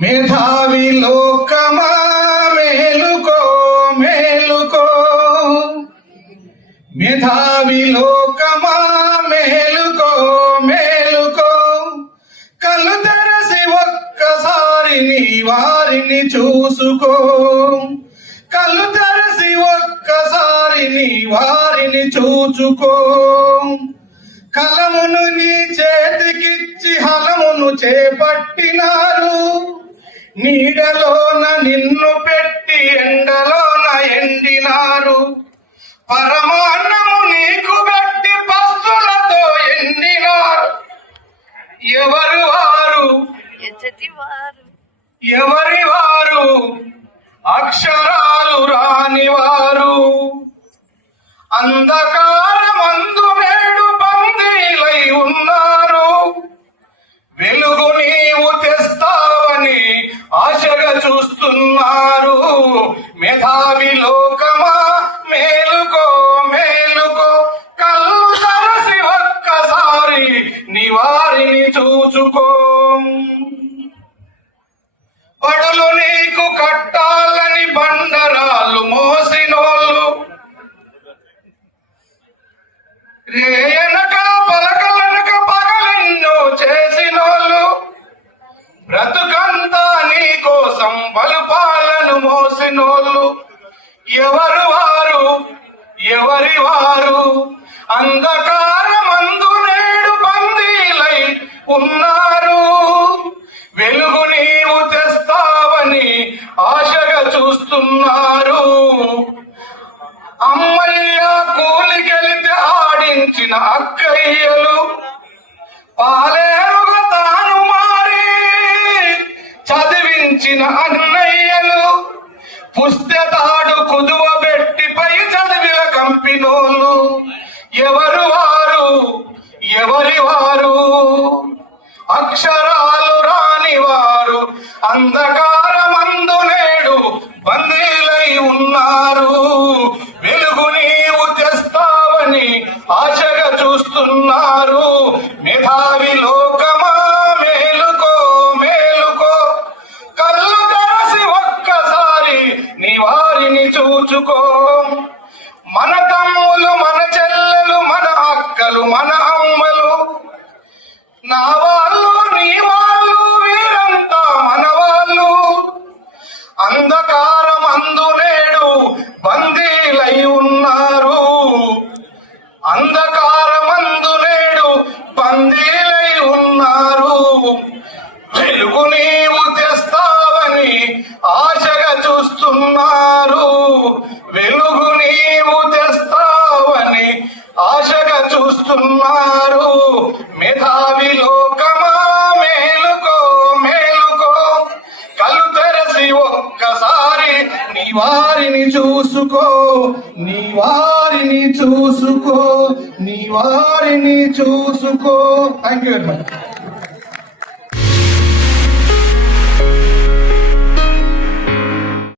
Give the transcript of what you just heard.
మేధావి లోకమా మేలుకో మేలుకో, మేధావి లోకమా మేలుకో మేలుకో, కళ్ళు తెరసి ఒక్కసారి నీ వారిని చూసుకో, కళ్ళు తెరసి ఒక్కసారి నీ వారిని చూచుకో. కలమును నీ చేతికిచ్చి హలమును చేపట్టినారు, నీడలోన నిన్ను పెట్టి ఎండలోన ఎండినారు. పరమాన్నము నీకు పెట్టి పస్తులతో ఎండినారు. ఎవరు వారు ఎవరి వారు? అక్షరాలు రానివారు. అంధకారమందు నేడు బందీలై ఉన్నారు, వెలుగు నీవు తెస్తావని ఆశగా చూస్తున్నారు. మేధావి లోకమా మేలుకో మేలుకో, కళ్ళు తెరసి ఒక్కసారి నీ వారిని చూచుకో. బడులు నీకు కట్టాలని బండరాళ్ళు మోసినోళ్ళు, రేయనక పలకలనక పగలెన్నో చేసినోళ్ళు, బ్రతుకంతా నీ కోసం బలుపాలను మోసినోళ్ళు. ఎవరు వారు? ఎవరి వారు? అంధకారమందు నేడు బందీలై ఉన్నారు, వెలుగు నీవు తెస్తావని ఆశగా చూస్తున్నారు. అమ్మయ్య కూలికెళితే ఆడించిన అక్కయ్యలు, పాలేరుగా తాను మారి చదివించిన అన్నయ్యలు, పుస్తెతాడు కుదువ పెట్టి పై చదివిల కంపినోళ్ళు. ఎవరు వారు? ఎవరి వారు? అక్షరాలు రాని వారు, అంధకారమందు నేడు బందీలై ఉన్నారు, వెలుగు నీవు తెస్తావని ఆశగా చూస్తున్నారు. మేధావి లోకమా మేలుకో మేలుకో, కళ్ళు తెరసి ఒక్కసారి నీ వారిని చూచుకో. మన తమ్ములు మన చెల్లెలు మన అక్కలు మన అమ్మలు, నా వాళ్ళు నీ వాళ్ళు వీరంతా మన వాళ్ళు, అంధకారమందు నేడు బందీలై ఉన్నారు, అంధకారమందు నేడు బందీలై ఉన్నారు, వెలుగు నీవు తెస్తావని ఆశగా చూస్తున్నారు, వెలుగు నీవు తెస్తావని ఆశగా చూస్తున్నారు. మేధావి లోకమా మేలుకో మేలుకో, కళ్ళు తెరసి ఒక్కసారి నీ వారిని చూసుకో, నీ వారిని చూసుకో, నీ వారిని చూసుకో. Thank you very much.